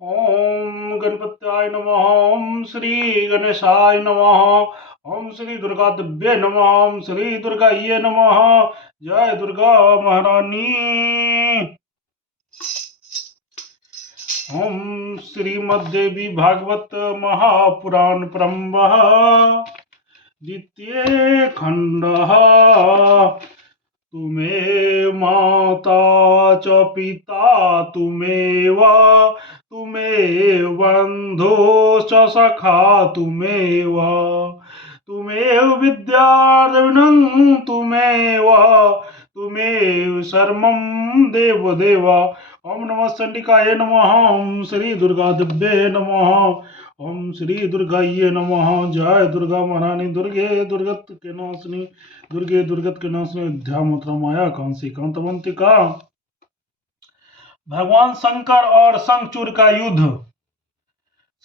ओम गणपत्याय नमः। ओम श्री गणेशाय नमः। ओम श्री दुर्गा दिव्ये नमः। ओम श्री दुर्गाये नमः। जय दुर्गा महारानी। ओम श्रीमद्देवी भागवत महापुराण प्रारंभः द्वितीय खंडः। तुमेव माता च पिता तुमेव तुमेव बन्धुश्च सखा तुमेव तुमेव विद्या द्रविणं तुमेव सर्वं देवदेव। ओम नमः चंडिकाय नमः। ओम श्री दुर्गा दिव्ये नमः। ओम श्री दुर्गाये नमः। जय दुर्गा महारानी। दुर्गे दुर्गत के नाशनी। दुर्गे दुर्गत के नाशनी। अध्यात्म माया कांसी कांतवंतिका। भगवान शंकर और शंखचूड़ का युद्ध।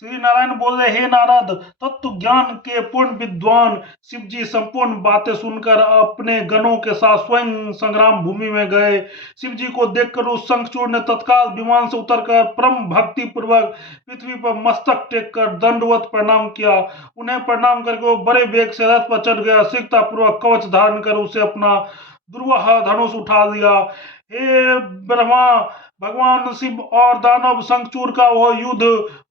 श्री नारायण बोले, हे नारद, तत्व ज्ञान के पूर्ण विद्वान शिव जी संपूर्ण बातें सुनकर अपने गणों के साथ स्वयं संग्राम भूमि में गए। शिव जी को देखकर उस शंखचूड़ ने तत्काल विमान से उतरकर परम भक्ति पूर्वक पृथ्वी पर मस्तक टेक कर दंडवत प्रणाम किया। उन्हें प्रणाम करके वो बड़े वेग से रथ पर चढ़ गया। शीघ्रता पूर्वक कवच धारण कर उसे अपना दुर्वाह धनुष उठा लिया। हे ब्रह्मा, भगवान शिव और दानव शंखचूड़ का वह युद्ध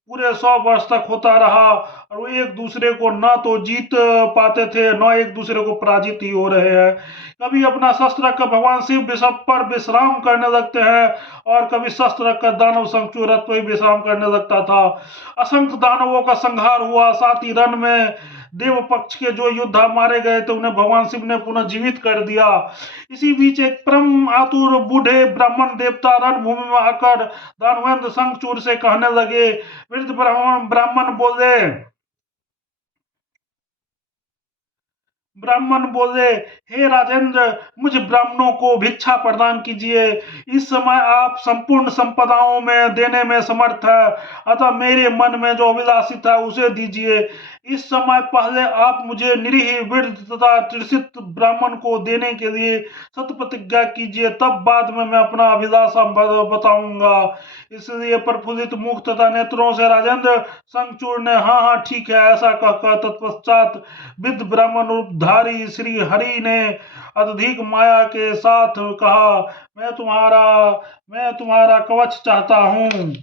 पूरे 100 वर्ष तक होता रहा और वो एक दूसरे को न तो जीत पाते थे, न एक दूसरे को पराजित ही हो रहे हैं। कभी अपना शस्त्र रखकर भगवान शिव विषभ पर विश्राम करने लगते हैं और कभी शस्त्र रखकर दानव शंखचूड़ रथ पर विश्राम करने लगता था। असंख्य दानवों का संहार हुआ। साथ ही रण में देव पक्ष के जो योद्धा मारे गए थे उन्हें भगवान शिव ने पुनः जीवित कर दिया। इसी बीच एक परम आतुर बूढ़े ब्राह्मण देवता रणभूमि में आकर दानवेंद्र शंखचूड़ से कहने लगे। वृद्ध ब्राह्मण बोले, हे राजेंद्र, मुझ ब्राह्मणों को भिक्षा प्रदान कीजिए। इस समय आप संपूर्ण संपदाओं में देने में समर्थ है, अतः मेरे मन में जो अभिलाषित है उसे दीजिए। इस समय पहले आप मुझे निरीह वृद्ध तथा तृषित ब्राह्मण को देने के लिए सत्य प्रतिज्ञा कीजिए, तब बाद में मैं अपना अभिलाषा बताऊंगा। इसलिए प्रफुल्लित मुख तथा नेत्रों से राजेंद्र शंखचूड़ ने हाँ हाँ ठीक है ऐसा कहकर तत्पश्चात वृद्ध ब्राह्मण रूपधारी श्री हरि ने अत्यधिक माया के साथ कहा, मैं तुम्हारा कवच चाहता हूं।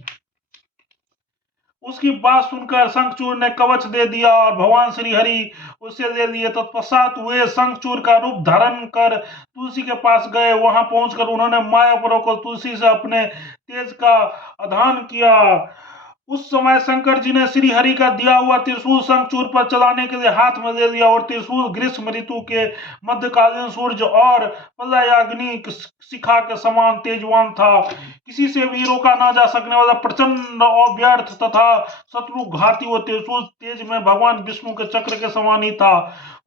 उसकी बात सुनकर शंखचूड़ ने कवच दे दिया और भगवान श्री हरि उसे ले लिए। तत्पश्चात वे शंखचूड़ का रूप धारण कर तुलसी के पास गए। वहां पहुंचकर उन्होंने माया पूर्वक तुलसी से अपने तेज का आधान किया। उस समय शंकर जी ने श्री हरि का दिया हुआ त्रिशूल शंखचूड़ पर चलाने के लिए हाथ में ले लिया और त्रिशूल ग्रीष्म ऋतु के मध्यकालीन सूर्य और प्रलयाग्नि शिखा के समान तेजवान था। किसी से भी रोका ना जा सकने वाला प्रचंड और व्यर्थ तथा शत्रु घाती वो त्रिशूल तेज में भगवान विष्णु के चक्र के समान ही था।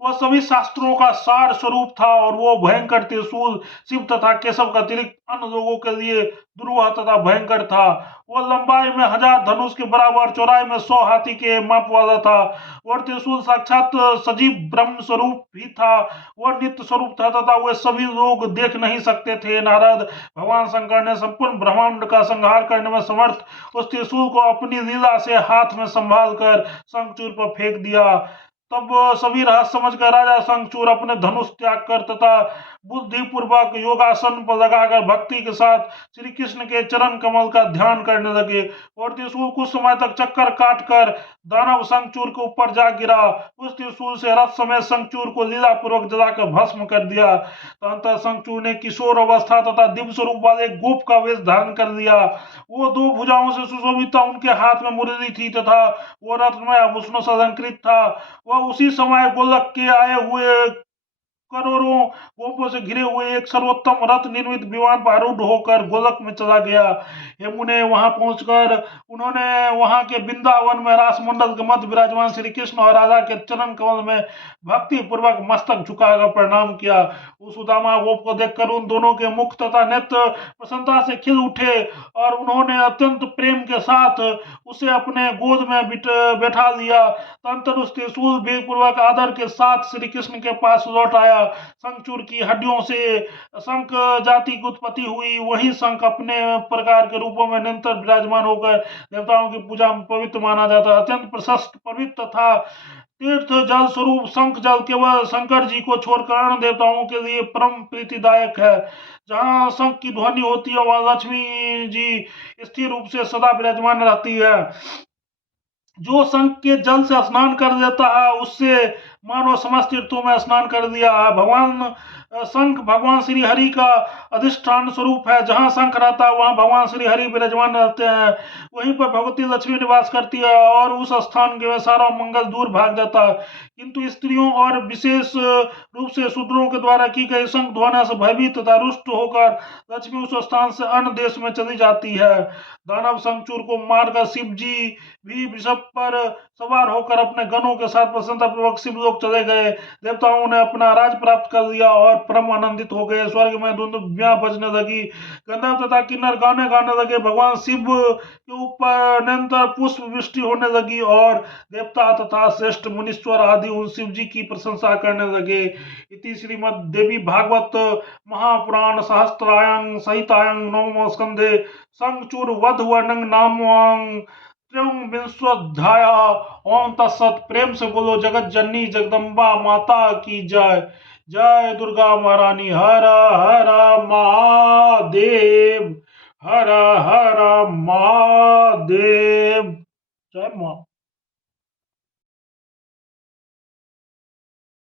वह सभी शास्त्रों का सार स्वरूप था और वो भयंकर त्रिशूल शिव तथा केशव का अतिरिक्त अन्य लोगों के लिए दुर्वाह तथा भयंकर था। वह लंबाई में 1000 धनुष के बराबर, चौड़ाई में 100 हाथी के माप वाला था। वह त्रिशूल साक्षात सजीव ब्रह्म स्वरूप ही था। वह नित्य स्वरूप था तथा वे सभी लोग देख नहीं सकते थे। नारद, भगवान शंकर ने संपूर्ण ब्रह्मांड का संहार करने में समर्थ उस त्रिशूल को अपनी लीला से हाथ में संभाल कर शंखचूड़ पर फेंक दिया। तब सभी रहस्य समझकर राजा शंखचूड़ अपने धनुष त्याग कर तथा बुद्धि पूर्वक योगासन पर लगाकर भक्ति के साथ श्री कृष्ण के चरण कमल का ध्यान करने लगे और त्रिशूल कुछ समय तक चक्कर काट कर दानव शंखचूड़ के ऊपर जा गिरा। उस त्रिशूल से रथ समेत शंखचूड़ को लीला पूर्वक जलाकर भस्म कर दिया। तदनंतर शंखचूड़ ने किशोर अवस्था तथा दिव्य स्वरूप वाले गोप का वेश धारण कर लिया। वो 2 भुजाओं से सुशोभित था, उनके हाथ में मुरली थी तथा वो रत्नमय आभूषणों से अलंकृत था। वह उसी समय गोलक के आए हुए करोड़ों गोपों से घिरे हुए एक सर्वोत्तम रथ निर्मित विमान पर आरूढ़ होकर गोलक में चला गया। यमुने वहां पहुंचकर उन्होंने वहां के वृंदावन में रास मंडल के मध्य विराजमान श्री कृष्ण और राधा के चरण कमल में भक्ति पूर्वक मस्तक झुकाकर प्रणाम किया। उस उदामा गोप को देखकर उन दोनों के मुख तथा नेत्र प्रसन्नता से खिल उठे और उन्होंने अत्यंत प्रेम के साथ उसे अपने गोद में बैठा लिया। तंत्र त्रिशूल वेगपूर्वक आदर के साथ श्री कृष्ण के पास लौट आया। शंखचूड़ की हड्डियों से शंख जाति की उत्पत्ति हुई। वही शंख अपने प्रकार के रूपों में निरंतर विराजमान होकर देवताओं की पूजा में पवित्र माना जाता है। अत्यंत प्रशस्त पवित्र तथा तीर्थ जल स्वरूप शंख जल केवल शंकर जी को छोड़कर अन्य देवताओं के लिए परम प्रीतिदायक है। जहाँ शंख की ध्वनि होती है वहां लक्ष्मी जी स्थिर रूप से सदा विराजमान रहती है। जो शंख के जल से स्नान कर देता है उससे मानो समस्त तीर्थों में स्नान कर दिया है। शंख भगवान श्री हरि का अधिष्ठान स्वरूप है। जहाँ शंख रहता है वहाँ भगवान श्री हरि विराजमान रहते हैं। वहीं पर भगवती लक्ष्मी निवास करती है और उस स्थान के सारा मंगल दूर भाग जाता है। किंतु स्त्रियों और विशेष रूप से शूद्रों के द्वारा की गई शंख ध्वनि से भयभीत तथा रुष्ट होकर लक्ष्मी उस स्थान से अन्य देश में चली जाती है। दानव शंखचूड़ को मारकर शिव जी भी वृषभ पर सवार होकर अपने गणों के साथ प्रसन्नतापूर्वक शिवलोक चले गए। देवताओं ने अपना राज प्राप्त कर लिया और परम आनंदित हो गए। स्वर्ग में धुंधुमियां बजने लगी। गंधर्व तथा किन्नर गाने गाने लगे। भगवान शिव के ऊपर निरंतर पुष्प वृष्टि होने लगी और देवता तथा श्रेष्ठ मुनीश्वर आदि उन शिव जी की प्रशंसा करने लगे। इति श्रीमद् देवी भागवत महापुराण सहस्त्रायं सहितायं नवम स्कंधे शंखचूड़ वध वर्णन नामं त्रयोविंशोऽध्याय। ओम तत्सत। प्रेम से बोलो जगत जननी जगदम्बा माता की जय। जय दुर्गा महारानी। हर हर महादेव। हर हर महादेव। जय मां।